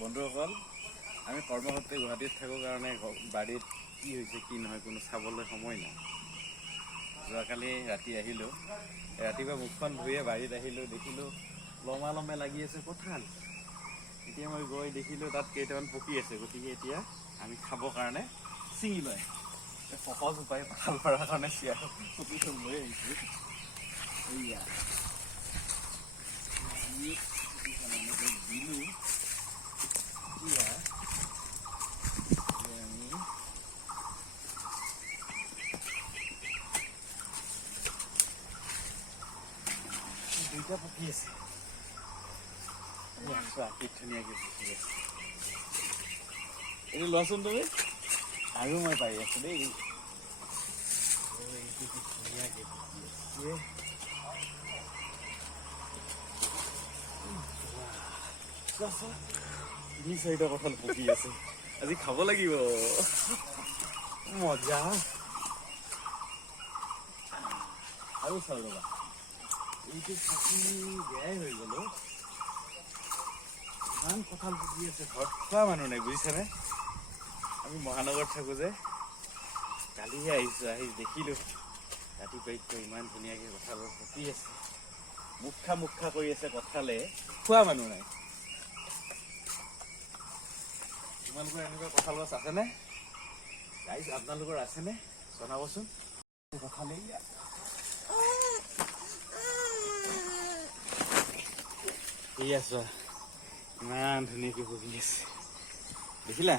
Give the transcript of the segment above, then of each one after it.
বন্ধুসকল, আমি কৰ্মসূত্ৰে গুৱাহাটীত থাকোঁ কাৰণে বাৰীত কি হৈছে কি নহয় কোনো চাবলৈ সময় নাই। যোৱাকালি ৰাতি আহিলোঁ, ৰাতিপুৱা মুখখন ধুয়ে বাৰীত আহিলোঁ, দেখিলোঁ লমে লাগি আছে কঁঠাল। এতিয়া মই গৈ দেখিলোঁ তাত কেইটামান পকি আছে, গতিকে এতিয়া আমি খাবৰ কাৰণে ছিঙি লয়। সহজ উপায় কঁঠাল পৰাৰ কাৰণে পকিটো লৈ আহিছোঁ। এয়া দিলোঁ এতিয়া আমি দুইটা পকি আছে, কি ধুনীয়াকৈ পকি আছে। এইটো লোৱাচোন তুমি, আৰু মই পাৰি আছো দেই। এইটো কি ধুনীয়াকৈ পকি আছে। দুই চাৰিটা কঁঠাল পকি আছে, আজি খাব লাগিব, মজা। আৰু চাওঁ ৰবা, এইটো পকি বেয়াই হৈ গ'ল। ইমান কঁঠাল পকি আছে, ঘৰত খোৱা মানুহ নাই বুজিছানে। আমি মহানগৰত থাকোঁ যে, কালিহে আহিছোঁ, আহি দেখিলোঁ ৰাতিপুৱাই ইমান ধুনীয়াকৈ কঁঠাল পকি আছে। মুখা কৰি আছে কঁঠালে, খোৱা মানুহ নাই। তোমালোকৰ এনেকুৱা কঁঠাল গছ আছেনে? গাইজ আপোনালোকৰ আছেনে জনাবচোন। কঁঠাল এয়া চোৱা, ইমান ধুনীয়াকৈ পকি আছে, দেখিলা?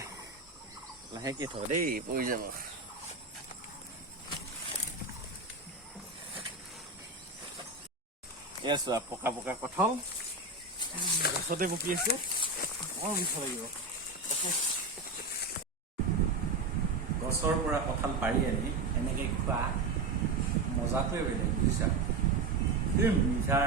লাহেকৈ থ দেই, পৰি যাব। এয়া চোৱা, পকা কঁঠাল গছতে পকি আছে, বৰ মিঠা লাগিব। গছৰ পৰা কঁঠাল পাৰি আনি এনেকৈ খোৱা মজাটোৱে বেলেগ বুজিছা। মিঠা।